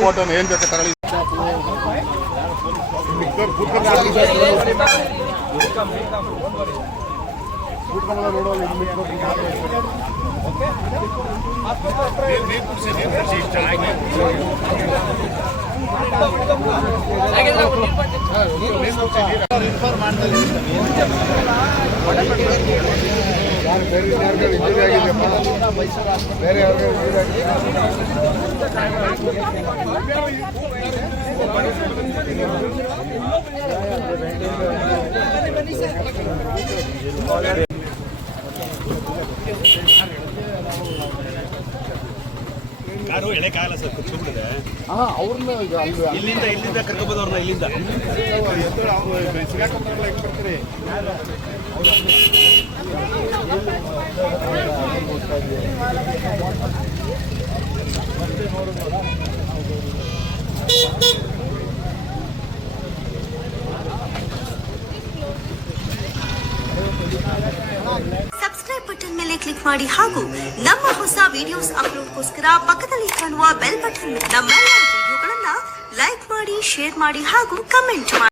ಫೋಟೋನ ಏನು ಬೇಕು ತಗೊಳ್ಳಿ. ಬೇರೆ ಕಾರು ಎಳೆ ಕಾಲ ಸರ್ ಕುತ್ಕೊಂಡ್ಬಿಟ್ಟಿದೆ. ಅವ್ರನ್ನ ಇಲ್ಲಿಂದ ಕರ್ಕೊಬೋದವ್ರನ್ನ ಇಲ್ಲಿಂದ ಸಬ್ಸ್ಕ್ರೈಬ್ ಬಟನ್ ಮೇಲೆ ಕ್ಲಿಕ್ ಮಾಡಿ ಹಾಗೂ ನಮ್ಮ ಹೊಸ ವಿಡಿಯೋಸ್ ಅಪ್ಲೋಡ್ಗೋಸ್ಕರ ಪಕ್ಕದಲ್ಲಿ ಕಾಣುವ ಬೆಲ್ ಬಟನ್ ನಮ್ಮೆಲ್ಲ ವಿಡಿಯೋಗಳನ್ನ ಲೈಕ್ ಮಾಡಿ, ಶೇರ್ ಮಾಡಿ ಹಾಗೂ ಕಮೆಂಟ್ ಮಾಡಿ.